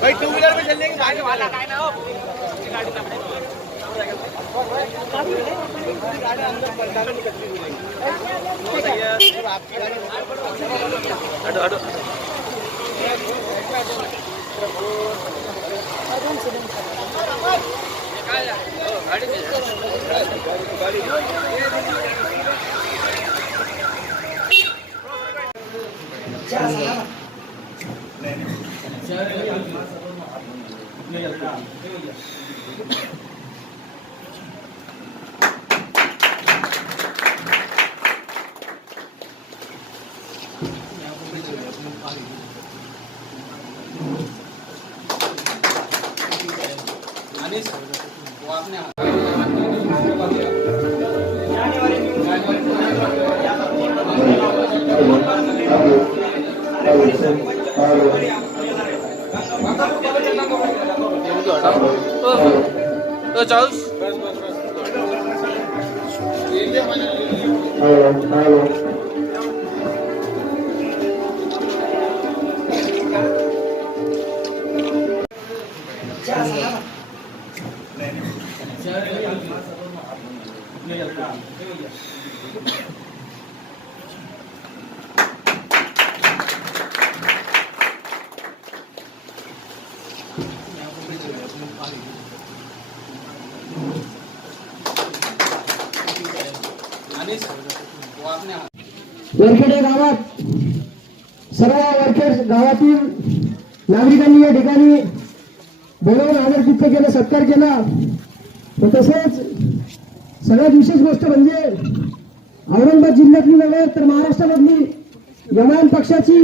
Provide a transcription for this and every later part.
भाई two wheeler में चल लेंगे गाड़ी वाला काय ना हो गाड़ी अंदर पलटाने में कतली मिलेगी आपकी गाड़ी तो चार्ल्स वरखेडे गावात सर्व वरखेड गावातील नागरिकांनी या ठिकाणी बोलवून आदरातिथ्य केलं, सत्कार केला. तसेच सगळ्यात विशेष गोष्ट म्हणजे औरंगाबाद जिल्ह्यातली नव्हे तर महाराष्ट्रामधली यमान पक्षाची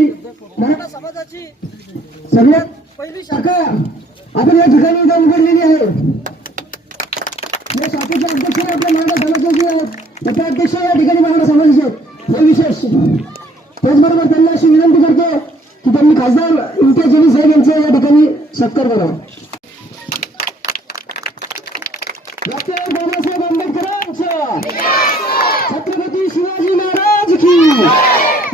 मराठा समाजाची सगळ्यात पहिली शाखा आपण या ठिकाणी जाऊन उघडलेली आहे. या शाखेचे अध्यक्ष आपल्या मराठा समाजाचे आहेत, त्याचे अध्यक्ष या ठिकाणी मराठा समाजाचे आहेत. हे विशेष. त्याचबरोबर त्यांना अशी विनंती करतो की त्यांनी खासदार इम्तियाज जलील साहेब यांचा या ठिकाणी सत्कार करावा. डॉक्टर बाबासाहेब आंबेडकरांचा, छत्रपती शिवाजी महाराज की,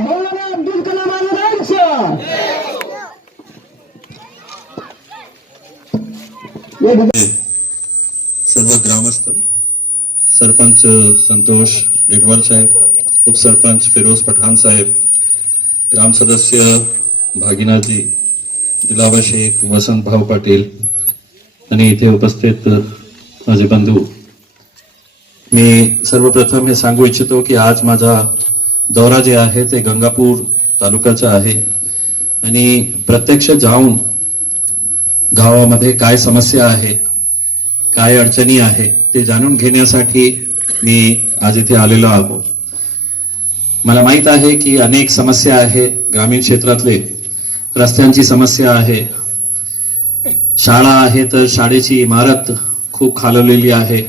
मौलाना अब्दुल कलाम आजादांचा. सर्व ग्रामस्थ, सरपंच संतोष रेगवाल साहेब, उपसरपंच फिरोज पठाण साहेब, ग्राम सदस्य भागीनाजी, दिलावर शेख, वसंत भाऊ पाटील आणि इथे उपस्थित माझे बंधू, मी सर्वप्रथम हे सांगू इच्छितो की आज माझा दौरा जे आहे ते गंगापूर तालुक्याचा आहे आणि प्रत्यक्ष जाऊन गावामध्ये काय समस्या आहे, काय अडचणी आहे ते जाणून घेण्यासाठी मी आज इथे आलेलो आहोत. मला माहित आहे की अनेक समस्या आहे, ग्रामीण क्षेत्रातले रस्त्यांची समस्या आहे, शाळा आहे तर शाळेची इमारत खूप खालवलेली आहे,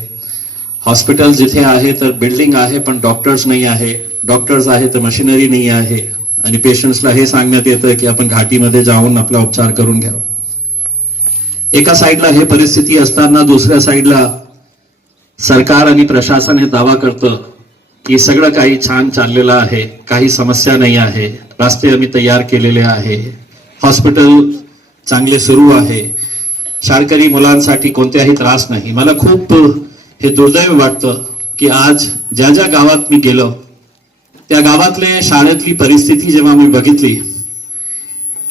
हॉस्पिटल जिथे आहे तर बिल्डिंग आहे पण डॉक्टर्स नाही आहे, डॉक्टर्स आहे तर मशिनरी नाही आहे आणि पेशंट्सला हे सांगण्यात येतं की आपण घाटीमध्ये जाऊन आपला उपचार करून घ्यावा. एका साईडला हे परिस्थिती असताना दुसऱ्या साईडला सरकार आणि प्रशासन हे दावा करतं की सगळं काही छान चाललेलं आहे, काही समस्या नाही आहे, रस्ते आम्ही तयार केलेले आहे, हॉस्पिटल चांगले सुरू आहे, शाळकरी मुलांसाठी कोणत्याही त्रास नाही. मला खूप हे दुर्दैव वाटतं की आज ज्या ज्या गावात मी गेलो त्या गावातले शाळेतली परिस्थिती जेव्हा मी बघितली,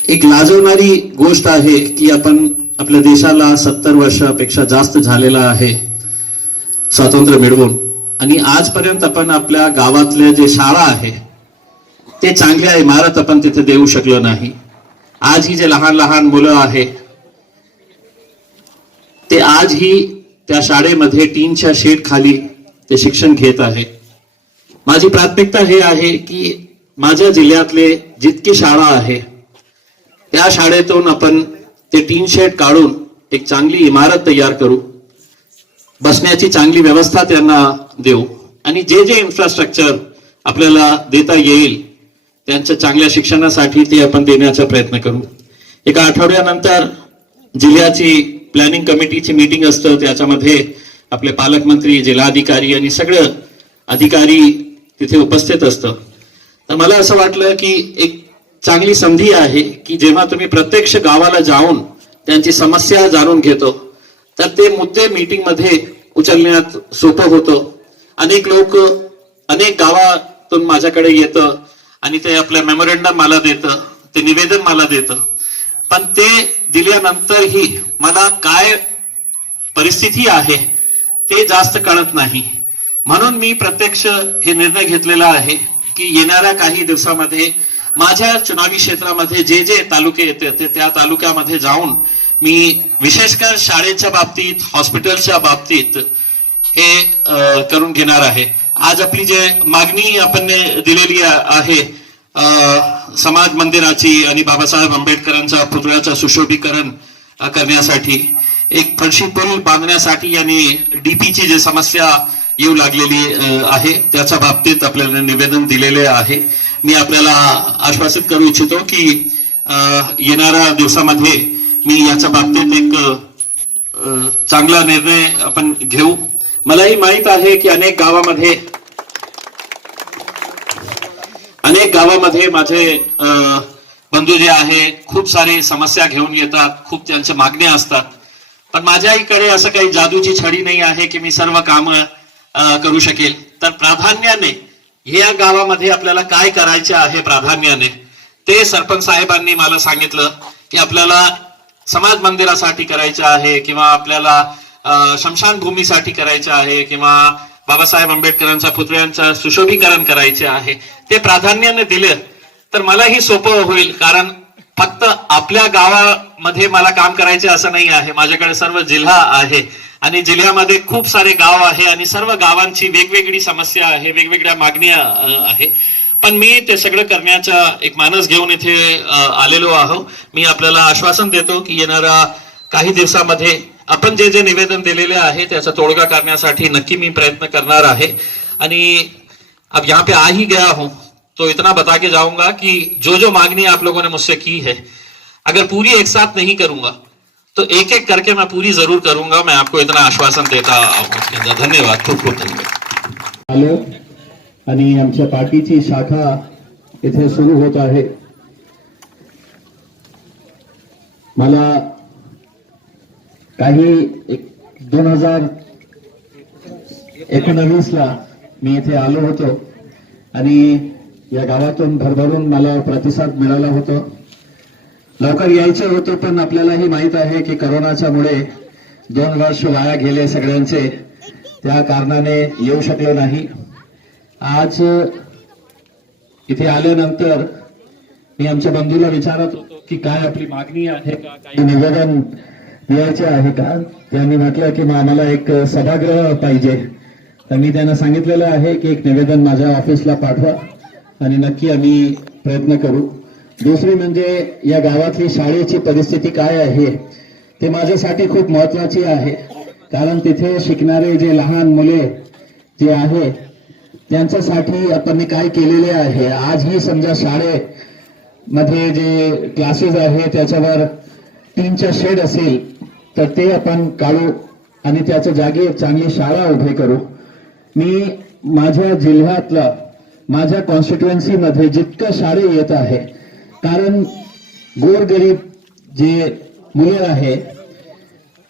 एक लाजवणारी गोष्ट आहे की आपण आपल्या देशाला 70 वर्षापेक्षा जास्त झालेला आहे स्वातंत्र्य मिळवून आणि आजपर्यंत आपण आपल्या गावातल्या जे शाळा आहे ते चांगल्या इमारत आपण तिथे देऊ शकलो नाही. आज ही जे लहान लहान मुलं आहे ते आजही त्या शाळेमध्ये टीनच्या शेड खाली ते शिक्षण घेत आहे. माझी प्राथमिकता हे आहे की माझ्या जिल्ह्यातले जितकी शाळा आहे त्या शाळेतून आपण ते टीन शेड काढून एक चांगली इमारत तयार करू, बसण्याची चांगली व्यवस्था त्यांना देऊ आणि जे जे इन्फ्रास्ट्रक्चर आपल्याला देता येईल त्यांच्या चांगल्या शिक्षणासाठी ते आपण देण्याचा प्रयत्न करू. एका आठवड्यानंतर जिल्ह्याची प्लॅनिंग कमिटीची मीटिंग असतं, त्याच्यामध्ये आपले पालकमंत्री, जिल्हाधिकारी आणि सगळे अधिकारी तिथे उपस्थित असतं. तर मला असं वाटलं की एक चांगली संधी आहे की जेव्हा तुम्ही प्रत्यक्ष गावाला जाऊन त्यांची समस्या जाणून घेतो तर ते मुद्दे मीटिंग मध्ये उचलण्यात सोपं होतं. अनेक लोक अनेक गावातून माझ्याकडे येतं आणि ते आपलं मेमोरेंडम मला देतं, ते निवेदन मला देतं, पण ते दिल्यानंतरही मला काय परिस्थिती आहे ते जास्त कळत नाही. म्हणून मी प्रत्यक्ष हे निर्णय घेतलेला आहे की येणाऱ्या काही दिवसामध्ये माझ्या चुनावी क्षेत्रामध्ये जे जे तालुके येते ते त्या तालुक्यामध्ये जाऊन मी विशेषकर शाळेच्या बाबतीत, हॉस्पिटलच्या बाबतीत हे करून घेणार आहे. आज आपली जे मागणी आपण दिलेली आहे समाज मंदिराची आणि बाबासाहेब आंबेडकरांच्या पुतळ्याचं सुशोभीकरण करण्यासाठी, एक फरशी पूल बांधण्यासाठी आणि डीपीची जी समस्या येऊ लागलेली आहे त्याच्या बाबतीत आपल्याला निवेदन दिलेले आहे. मी आपल्याला आश्वासित करू इच्छितो की येणाऱ्या दिवसामध्ये मी याच्या बाबतीत एक चांगला निर्णय आपण घेऊ. मलाही माहित आहे की अनेक गावामध्ये माझे बंधू जे आहे खूप सारी समस्या घेऊन येतात, खूप त्यांच्या मागण्या असतात, पण माझ्याकडे असं काही जादूची छडी नाही आहे की मी सर्व कामं करू शकेल. तर प्राधान्याने या गावामध्ये आपल्याला काय करायचे आहे प्राधान्याने ते सरपंच साहेबांनी मला सांगितलं की आपल्याला समाज मंदिरासाठी करायचं आहे किंवा आपल्याला शमशानभूमीसाठी करायचं आहे किंवा बाबासाहेब आंबेडकरांच्या पुतळ्यांचं सुशोभीकरण करायचे आहे. ते प्राधान्याने दिले तर मलाही सोपं होईल, कारण फक्त आपल्या गावामध्ये मला काम करायचे असं नाही आहे. माझ्याकडे सर्व जिल्हा आहे आणि जिल्ह्यामध्ये खूप सारे गाव आहे आणि सर्व गावांची वेगवेगळी समस्या आहे, वेगवेगळ्या मागण्या आहे. पण मी ते सगळं करण्याचा एक मानस घेऊन इथे आलेलो आहो. मी आपल्याला आश्वासन देतो की येणाऱ्या काही दिवसामध्ये अपन जे जे निवेदन दिलेले आहे त्याचा तोडगा करण्यासाठी नक्की मी प्रयत्न करणार आहे. आणि अब यहाँ पे आ ही गया हूं तो इतना बता के जाऊंगा कि जो जो मांगनी आप लोगों ने मुझसे की है अगर पूरी एक साथ नहीं करूंगा तो एक एक करके मैं पूरी जरूर करूंगा. मैं आपको इतना आश्वासन देता हूं. धन्यवाद, खूप खूप धन्यवाद. आलो आणि आमच्या पार्टीची शाखा इथे सुरू होत आहे. मला काही 2019ला मी इथे आलो होतो आणि या गावातून भरभरून मला प्रतिसाद मिळाला होता. लवकर यायचे होते पण आपल्यालाही माहित आहे की करोनाच्यामुळे 2 वर्ष वाया गेले सगळ्यांचे, त्या कारणाने येऊ शकलो नाही. आज इथे आल्यानंतर मी आमच्या बंधूला विचारत होतो की काय आपली मागणी आहे का, काही निवेदन द्यायचे आहे का. त्यांनी म्हटलं की आम्हाला एक सभागृह पाहिजे. तर मी त्यांना सांगितलेलं आहे की एक निवेदन माझ्या ऑफिसला पाठवा आणि नक्की आम्ही प्रयत्न करू. दुसरी म्हणजे या गावातली शाळेची परिस्थिती काय आहे ते माझ्यासाठी खूप महत्वाची आहे, कारण तिथे शिकणारे जे लहान मुले जे आहे त्यांच्यासाठी आपण काय केलेले आहे. आजही समजा शाळेमध्ये जे क्लासेस आहे त्याच्यावर टीनच्या शेड असेल तर ते आपण काढू आणि त्याच्या जागी एक चांगली शाळा उभी करू. मी माझ्या जिल्ह्यातला माझ्या कॉन्स्टिट्युएन्सीमध्ये जितकं शाळे येत आहे, कारण गोरगरीब जे मुलं आहे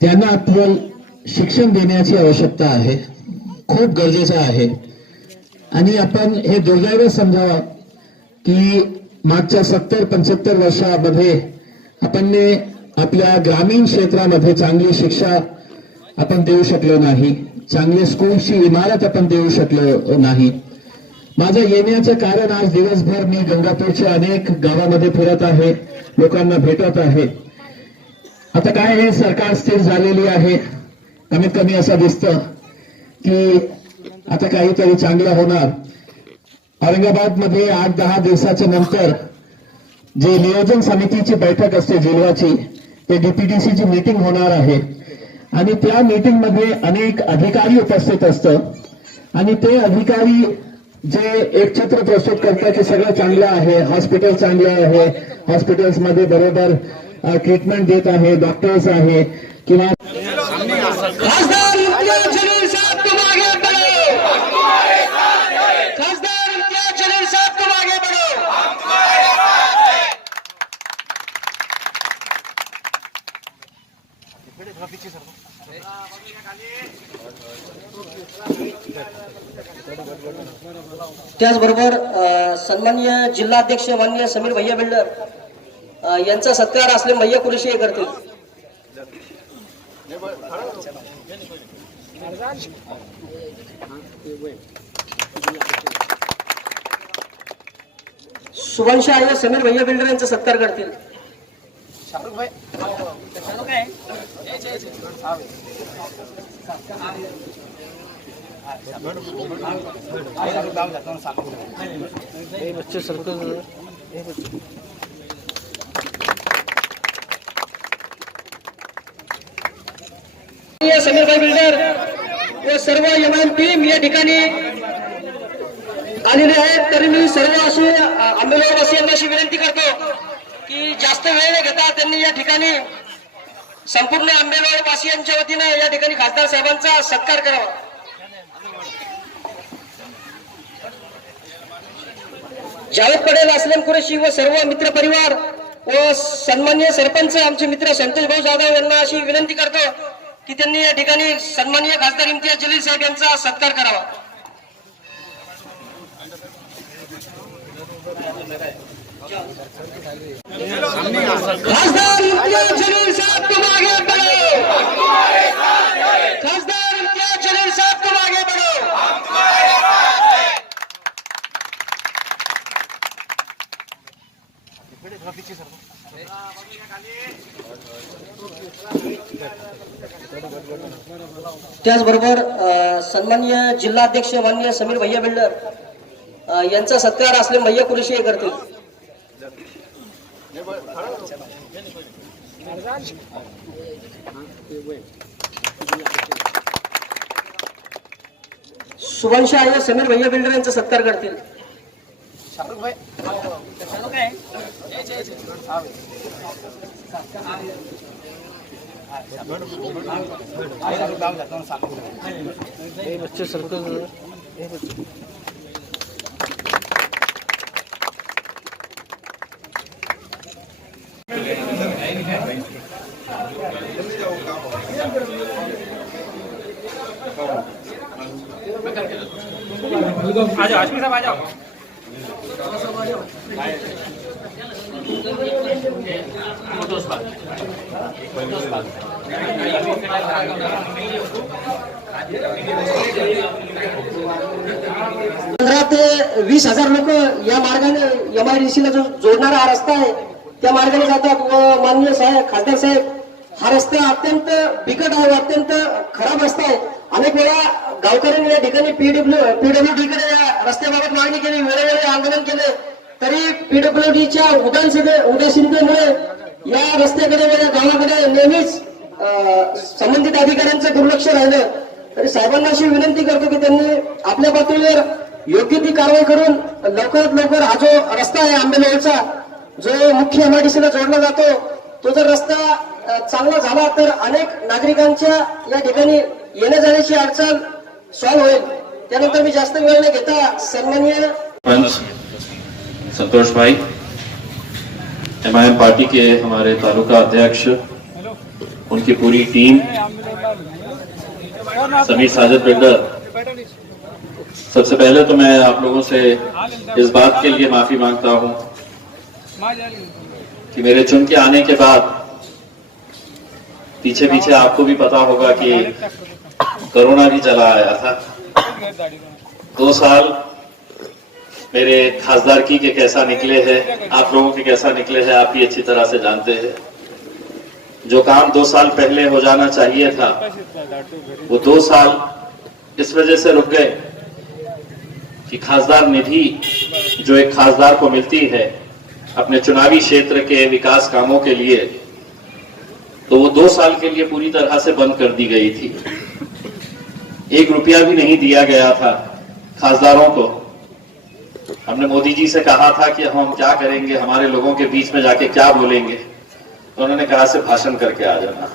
त्यांना आपण शिक्षण देण्याची आवश्यकता आहे, खूप गरजेचं आहे. आणि आपण हे दुर्दैव समजावं की मागच्या 70-75 वर्षामध्ये आपण आपल्या ग्रामीण क्षेत्रामध्ये चांगली शिक्षा आपण देऊ शकलो नाही, चांगले स्कूलची इमारत आपण देऊ शकलो नाही. माझं येण्याचं कारण आज दिवसभर मी गंगापूरच्या अनेक गावामध्ये फिरत आहे, लोकांना भेटत आहे. आता काय हे सरकार स्थिर झालेली आहे, कमीत कमी असं दिसतं की आता काहीतरी चांगलं होणार. औरंगाबाद मध्ये 8-10 दिवसाच्या नंतर जे नियोजन समितीची बैठक असते जिल्ह्याची, ते डीपीडीसीची मीटिंग होणार आहे आणि त्या मीटिंग मध्ये अनेक अधिकारी उपस्थित असतात आणि ते अधिकारी जे एक चित्र प्रस्तुत करतात की सगळं चांगलं आहे, हॉस्पिटल चांगलं आहे, हॉस्पिटल्स मध्ये बरोबर ट्रीटमेंट देत आहे, डॉक्टर्स आहे किंवा त्याचबरोबर सन्माननीय जिल्हाध्यक्ष माननीय समीर भैया बिल्डर यांचा सत्कार असले भैया कुरेशी करतील. सुभाष आहे समीर भैया बिल्डर यांचा सत्कार करतील. शाहरुख भाई शाहरुख है बच्चे सर्कल समीर भाई बिल्डर व सर्व यमान टीम या ठिकाणी आलेले आहेत. तरी मी सर्व अशी आंबेगाववासियांना अशी विनंती करतो की जास्त वेळ न घेता त्यांनी या ठिकाणी संपूर्ण आंबेगाववासियांच्या वतीने या ठिकाणी खासदार साहेबांचा सत्कार करावा. जावेद पटेल, असलम कुरेशी व सर्व मित्र परिवार व सन्माननीय सरपंच आमचे मित्र संतोष भाऊ जाधव यांना अशी विनंती करतो की त्यांनी या ठिकाणी सन्माननीय खासदार इम्तियाज जलील साहेब यांचा सत्कार करावा. खासदार इम्तियाज जलील साहब तुम आगे बढ़ो. खासदार इम्तियाज जलील साहब तुम आगे बढ़ो. त्याचबरोबर सन्माननीय जिल्हाध्यक्ष माननीय समीर भैया बिल्डर यांचा सत्कार असले भैया कुरेशी करतील. सुभाष आहे समीर भैया बिल्डर यांचा सत्कार करतील. शाहरुख भाई शाहरुख है बच्चे सर्कल आ जाओ आशमी साहब आ जाओ. पंधरा ते 20,000 लोक या मार्गाने MIDC ला जो जोडणारा हा रस्ता आहे त्या मार्गाने जातात. व माननीय साहेब खासदार साहेब, हा रस्ता अत्यंत बिकट आहे, अत्यंत खराब रस्ता आहे. अनेक वेळा गावकऱ्यांनी या ठिकाणी PWD कडे या रस्त्याबाबत मागणी केली, वेळोवेळी आंदोलन केले, तरी PWDच्या उदासीनतेमुळे या रस्त्याकडे व या गावाकडे नेहमीच संबंधित अधिकाऱ्यांचं दुर्लक्ष राहिलं. तरी साहेबांना अशी विनंती करतो की त्यांनी आपल्या पातळीवर योग्य ती कारवाई करून लवकरात लवकर हा जो रस्ता आहे आंबेगावचा, जो मुख्य MIDC ला जोडला जातो, तो जर रस्ता चांगला झाला तर अनेक नागरिकांच्या या ठिकाणी येण्या जाण्याची अडचण सॉल्व्ह होईल. त्यानंतर मी जास्त वेळ न घेता सन्माननीय संतोष भाई, MIM पार्टी के हमारे तालुका अध्यक्ष, उनकी पूरी टीम, समीर साजिद बिल्डर, सबसे पहले तो मैं आप लोगों से इस बात के लिए माफी मांगता हूं कि मेरे चुन के आने के बाद पीछे पीछे आपको भी पता होगा कि कोरोना भी चला आया था. 2 साल मेरे खासदारकी के कैसा निकले हैं, आप लोगों के कैसा निकले हैं, आप भी अच्छी तरह से जानते हैं. जो काम 2 साल पहले हो जाना चाहिए था वो 2 साल इस वजह से रुक गए कि खासदार निधि जो एक खासदार को मिलती है अपने चुनावी क्षेत्र के विकास कामों के लिए, तो वो 2 साल के लिए पूरी तरह से बंद कर दी गई थी. 1 रुपया भी नहीं दिया गया था खासदारों को. हमने मोदी जी से कहा था कि हम क्या करेंगे, हमारे लोगों के बीच में जाके क्या बोलेंगे, तो उन्होंने कहा से भाषण करके आ जाना.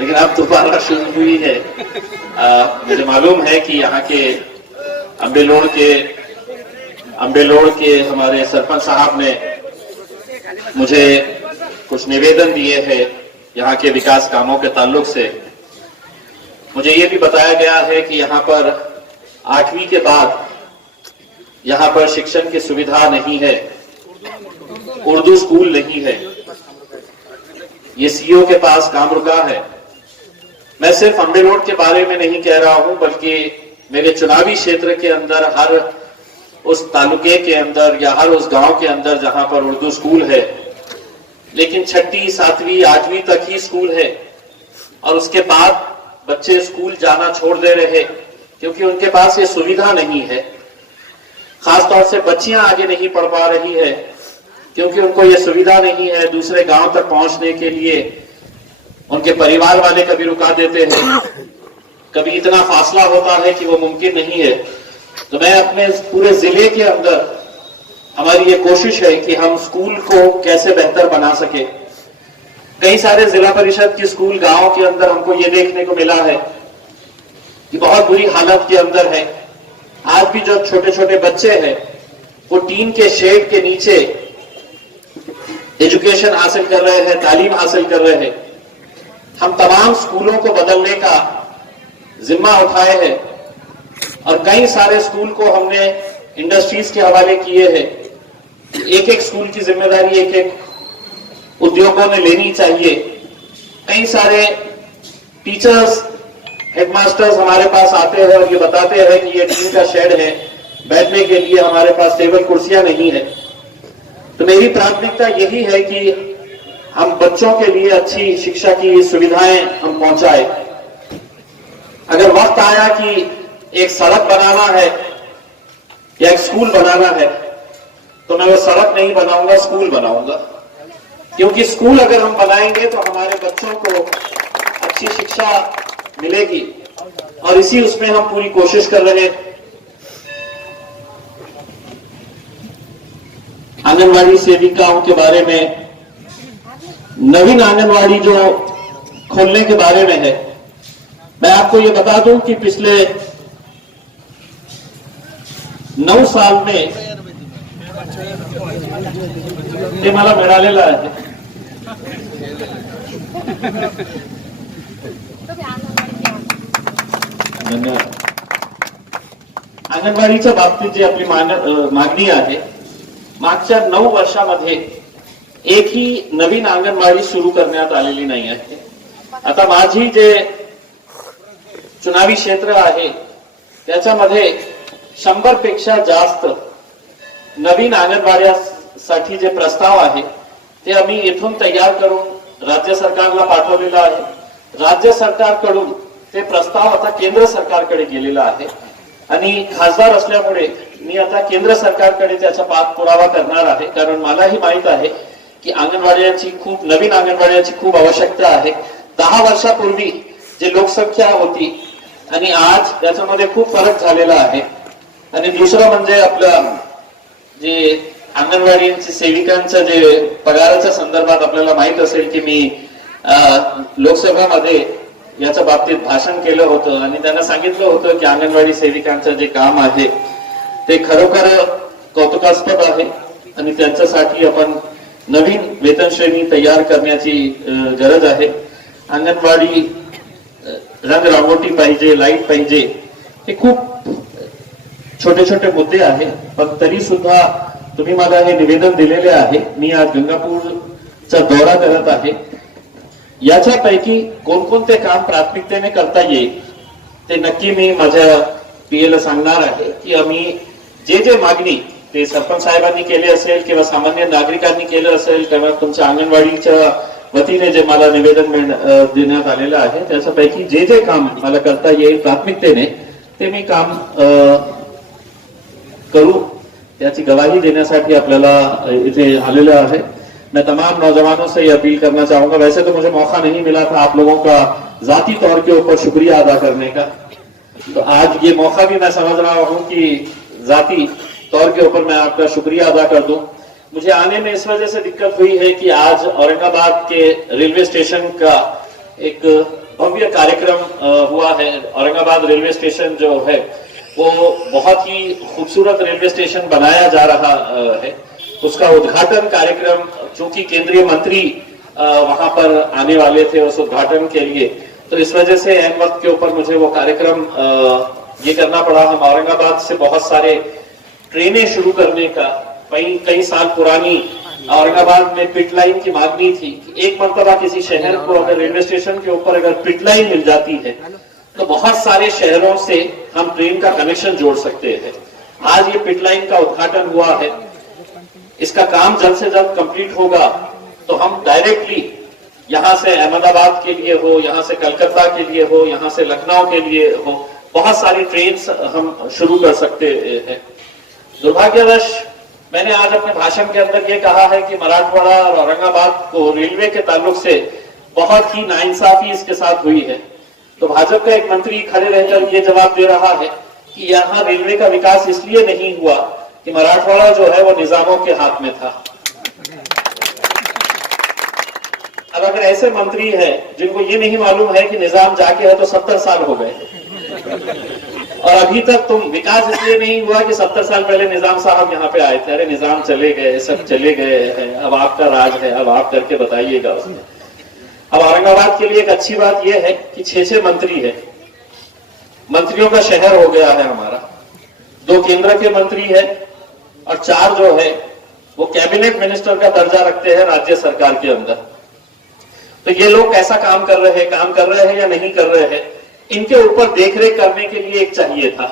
लेकिन अब दोबारा शुरू हुई है. मुझे मालूम है कि यहाँ के अम्बेलोड़ के हमारे सरपंच साहब ने मुझे कुछ निवेदन दिए हैं यहाँ के विकास कामों के ताल्लुक से मुझे ये भी बताया गया है कि यहाँ पर 8वीं के बाद यहाँ पर शिक्षण की सुविधा नहीं है, उर्दू स्कूल नहीं है। ये सीईओ के पास काम रुका है। मैं सिर्फ अम्बे रोड के बारे में नहीं कह रहा हूं, बल्कि मेरे चुनावी क्षेत्र के अंदर हर उस तालुके के अंदर या हर उस गांव के अंदर जहां पर उर्दू स्कूल है, लेकिन 6ठी 7वीं 8वीं तक ही स्कूल है और उसके बाद बच्चे स्कूल जाना छोड़ दे रहे हैं क्योंकि उनके पास ये सुविधा नहीं है। खासतौर से बच्चियां आगे नहीं पढ़ पा रही है क्योंकि उनको ये सुविधा नहीं है। दूसरे गांव तक पहुंचने के लिए उनके परिवार वाले कभी रुका देते हैं, कभी इतना फासला होता है कि वो मुमकिन नहीं है। तो मैं अपने पूरे जिले के अंदर हमारी ये कोशिश है कि हम स्कूल को कैसे बेहतर बना सके। कई सारे जिला परिषद के स्कूल गांव के अंदर हमको ये देखने को मिला है कि बहुत बुरी हालत के अंदर है। आज भी जो छोटे छोटे बच्चे हैं वो टीन के शेड के नीचे एजुकेशन हासिल कर रहे हैं, तालीम हासिल कर रहे हैं। हम तमाम स्कूलों को बदलने का जिम्मा उठाए हैं और कई सारे स्कूल को हमने इंडस्ट्रीज के हवाले किए हैं। एक एक स्कूल की जिम्मेदारी एक एक उद्योगों ने लेनी चाहिए। कई सारे टीचर्स, हेडमास्टर्स हमारे पास आते हैं और ये बताते हैं कि ये टीन का शेड है, बैठने के लिए हमारे पास टेबल कुर्सियां नहीं है। तो मेरी प्राथमिकता यही है कि हम बच्चों के लिए अच्छी शिक्षा की सुविधाएं हम पहुंचाए। अगर वक्त आया कि एक सड़क बनाना है या एक स्कूल बनाना है तो मैं वो सड़क नहीं बनाऊंगा, स्कूल बनाऊंगा। क्योंकि स्कूल अगर हम बनाएंगे तो हमारे बच्चों को अच्छी शिक्षा मिलेगी और इसी उसमें हम पूरी कोशिश कर रहे हैं। आंगनवाड़ी सेविकाओं के बारे में, नवीन आंगनवाड़ी जो खोलने के बारे में है, मैं आपको ये बता दूं कि पिछले 9 साल में ते मला मिळालेला आहे। धन्यवाद। अंगणवाडीच्या बाबतीत जी आपली मागणी आहे, मागच्या 9 वर्षामध्ये एकही नवीन अंगणवाडी सुरू करण्यात आलेली नाही आहे। आता माझी जे चुनावी क्षेत्र आहे त्याच्यामध्ये 100 पेक्षा जास्त नवीन अंगणवाड्यासाठी जे प्रस्ताव आहे ते आम्ही येथून तयार करून राज्य सरकारला पाठवलेला आहे। राज्य सरकारकडून ते प्रस्ताव आता केंद्र सरकारकडे गेलेला आहे आणि खासदार असल्यामुळे मी आता केंद्र सरकारकडे त्याचा पाठपुरावा करणार आहे, कारण मलाही माहित आहे की अंगणवाड्याची नवीन अंगणवाड्याची खूप आवश्यकता आहे। 10 वर्षापूर्वी जे लोकसंख्या होती आणि आज त्याच्यामध्ये खूप फरक झालेला आहे। आणि दुसरं म्हणजे आपलं जे अंगणवाडीच्या सेविकांचं जे पगाराच्या संदर्भात आपल्याला माहित असेल की मी लोकसभामध्ये याच्या बाबतीत भाषण केलं होतं आणि त्यांना सांगितलं होतं की अंगणवाडी सेविकांचं जे काम आहे ते खरोखर कौतुकास्पद आहे आणि त्यांच्यासाठी आपण नवीन वेतन श्रेणी तयार करण्याची गरज आहे। अंगणवाडी रंगरांगोटी पाहिजे, लाईट पाहिजे, हे खूप छोटे छोटे मुद्दे आहेत, पण तरी सुद्धा तुम्ही मला हे निवेदन दिलेले आहे। मी आज गंगापूरचा दौरा करत आहे। याच्यापैकी कोणकोणते काम प्राथमिकतेने करता येईल ते नक्की मी माझ्या पीएला सांगणार आहे की आम्ही जे मागणी ते सरपंच साहेबांनी केली असेल किंवा सामान्य नागरिकांनी केलं असेल किंवा तुमच्या अंगणवाडीच्या वतीने जे मला निवेदन देण्यात आलेलं आहे त्याच्यापैकी जे काम मला करता येईल प्राथमिकतेने ते मी काम करू, त्याची गवाही देण्यासाठी आपल्याला इथे आलेलं आहे। मैं तमाम नौजवानों से ये अपील करना चाहूंगा, वैसे तो मुझे मौका नहीं मिला था आप लोगों का जाती तौर के ऊपर शुक्रिया अदा करने का, तो आज ये मौका भी मैं समझ रहा हूं कि जाती तौर के ऊपर मैं आपका शुक्रिया अदा कर दूं। मुझे आने में इस वजह से दिक्कत हुई है कि आज औरंगाबाद के रेलवे स्टेशन का एक भव्य कार्यक्रम हुआ है। औरंगाबाद रेलवे स्टेशन जो है वो बहुत ही खूबसूरत रेलवे स्टेशन बनाया जा रहा है। उसका उद्घाटन कार्यक्रम चूंकि केंद्रीय मंत्री वहां पर आने वाले थे उस उद्घाटन के लिए, तो इस वजह से ऐन वक्त के ऊपर मुझे वो कार्यक्रम ये करना पड़ा। हम औरंगाबाद से बहुत सारे ट्रेनें शुरू करने का, कई साल पुरानी औरंगाबाद में पिट लाइन की मांगनी थी। एक मरतबा किसी शहर को अगर रेलवे स्टेशन के ऊपर अगर पिट लाइन मिल जाती है तो बहुत सारे शहरों से हम ट्रेन का कनेक्शन जोड़ सकते हैं। आज ये पिट लाइन का उद्घाटन हुआ है, इसका काम जल्द से जल्द कंप्लीट होगा तो हम डायरेक्टली यहां से अहमदाबाद के लिए हो, यहां से कलकत्ता के लिए हो, यहां से लखनऊ के लिए हो, बहुत सारी ट्रेन हम शुरू कर सकते हैं। दुर्भाग्यवश मैंने आज अपने भाषण के अंदर ये कहा है कि मराठवाड़ा और औरंगाबाद को रेलवे के ताल्लुक से बहुत ही नाइंसाफी इसके साथ हुई है। तो भाजपा का एक मंत्री खड़े रहकर ये जवाब दे रहा है कि यहाँ रेलवे का विकास इसलिए नहीं हुआ कि मराठवाड़ा जो है वो निजामों के हाथ में था। अब अगर ऐसे मंत्री है जिनको ये नहीं मालूम है कि निजाम जाके है तो 70 साल हो गए और अभी तक तुम विकास इसलिए नहीं हुआ कि 70 साल पहले निजाम साहब यहाँ पे आए थे, अरे निजाम चले गए, सब चले गए हैं, अब आपका राज है, अब आप करके बताइएगा उसमें। अब औरंगाबाद के लिए एक अच्छी बात यह है कि 6 मंत्री है, मंत्रियों का शहर हो गया है हमारा। 2 केंद्र के मंत्री है और 4 जो है वो कैबिनेट मिनिस्टर का दर्जा रखते हैं राज्य सरकार के अंदर। तो ये लोग कैसा काम कर रहे हैं या नहीं कर रहे हैं, इनके ऊपर देखरेख करने के लिए एक चाहिए था।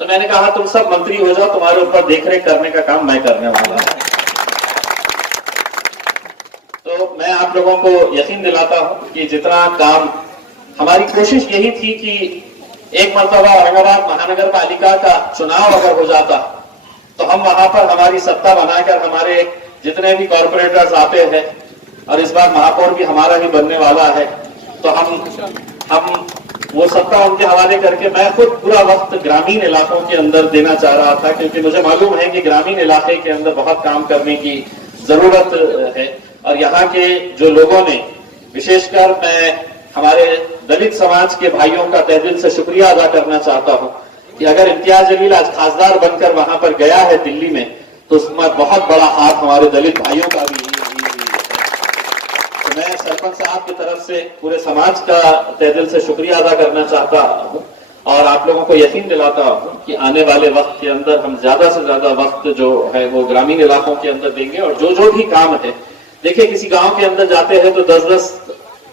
तो मैंने कहा तुम सब मंत्री हो जाओ, तुम्हारे ऊपर देखरेख करने का काम मैं करने वाला हूं। तो मैं आप लोगों को यकीन दिलाता हूं कि जितना काम, हमारी कोशिश यही थी कि एक मरतबा औरंगाबाद महानगर पालिका का चुनाव अगर हो जाता तो हम वहां पर हमारी सत्ता बनाकर हमारे जितने भी कॉर्पोरेटर्स आते हैं, और इस बार महापौर भी हमारा ही बनने वाला है, तो हम वो सत्ता उनके हवाले करके मैं खुद पूरा वक्त ग्रामीण इलाकों के अंदर देना चाह रहा था, क्योंकि मुझे मालूम है कि ग्रामीण इलाके के अंदर बहुत काम करने की जरूरत है। और यहाँ के जो लोगों ने, विशेषकर मैं हमारे दलित समाज के भाइयों का तहे दिल से शुक्रिया अदा करना चाहता हूँ कि अगर इम्तियाज जलील आज खासदार बनकर वहां पर गया है दिल्ली में, तो उसमें बहुत बड़ा हाथ हमारे दलित भाइयों का भी। मैं सरपंच साहब की तरफ से पूरे समाज का तहे दिल से शुक्रिया अदा करना चाहता हूँ और आप लोगों को यकीन दिलाता हूँ कि आने वाले वक्त के अंदर हम ज्यादा से ज्यादा वक्त जो है वो ग्रामीण इलाकों के अंदर देंगे। और जो भी काम है, देखिए किसी गांव के अंदर जाते हैं तो 10-10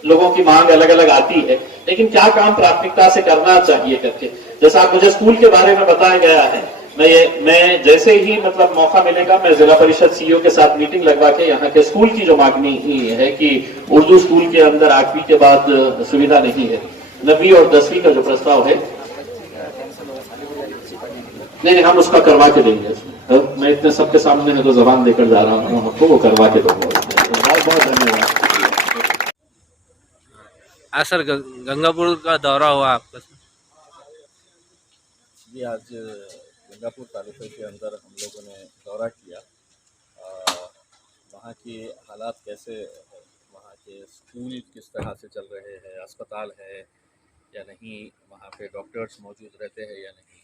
लोगों की मांग अलग अलग आती है, लेकिन क्या काम प्राथमिकता से करना चाहिए करके, जैसा आप मुझे स्कूल के बारे में बताया गया है, मैं जैसे ही मतलब मौका मिलेगा मैं जिला परिषद सीईओ के साथ मीटिंग लगवा के यहाँ के स्कूल की जो मांगनी है कि उर्दू स्कूल के अंदर 8वीं के बाद सुविधा नहीं है, 9वीं और 10वीं का जो प्रस्ताव है, नहीं हम उसका करवा के देंगे। मैं इतने सबके सामने है तो जबान देकर जा रहा हूँ, आपको वो करवा के दूंगा। बहुत बहुत धन्यवाद। सर गंगापुर का दौरा हुआ आपका? जी आज गंगापुर तालुके के अंदर हम लोगों ने दौरा किया। वहाँ की हालात कैसे है, वहाँ के स्कूल किस तरह से चल रहे हैं, अस्पताल है या नहीं, वहाँ पे डॉक्टर्स मौजूद रहते हैं या नहीं,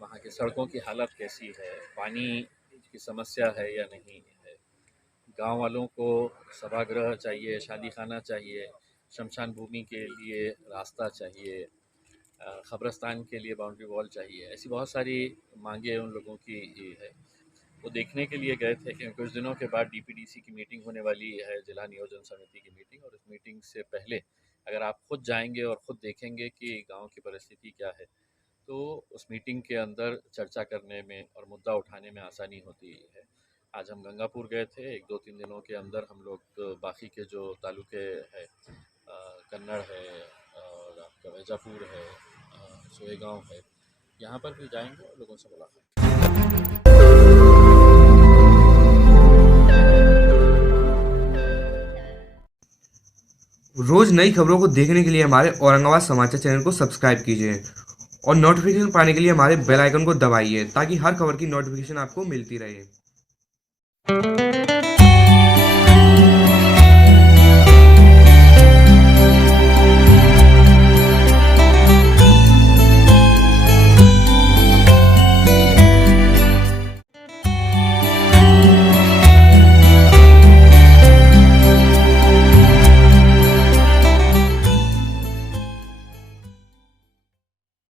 वहाँ की सड़कों की हालत कैसी है, पानी की समस्या है या नहीं है, गांव वालों को सभागृह चाहिए, शादी खाना चाहिए, शमशान भूमि के लिए रास्ता चाहिए, ख़बरस्तान के लिए बाउंड्री वॉल चाहिए, ऐसी बहुत सारी मांगे उन लोगों की है। वो देखने के लिए गए थे कि कुछ दिनों के बाद डीपीडीसी की मीटिंग होने वाली है, जिला नियोजन समिति की मीटिंग, और इस मीटिंग से पहले अगर आप खुद जाएंगे और ख़ुद देखेंगे कि गांव की परिस्थिति क्या है, तो उस मीटिंग के अंदर चर्चा करने में और मुद्दा उठाने में आसानी होती है। आज हम गंगापुर गए थे, 1-2-3 दिनों के अंदर हम लोग बाकी के जो तालुके हैं, कन्नड़ है और आपका वैजापुर है, सोएगांव है, यहाँ पर भी जाएंगे और लोगों से मुलाकात। रोज नई खबरों को देखने के लिए हमारे औरंगाबाद समाचार चैनल को सब्सक्राइब कीजिए और नोटिफिकेशन पाने के लिए हमारे बेल आइकन को दबाइए ताकि हर खबर की नोटिफिकेशन आपको मिलती रहे।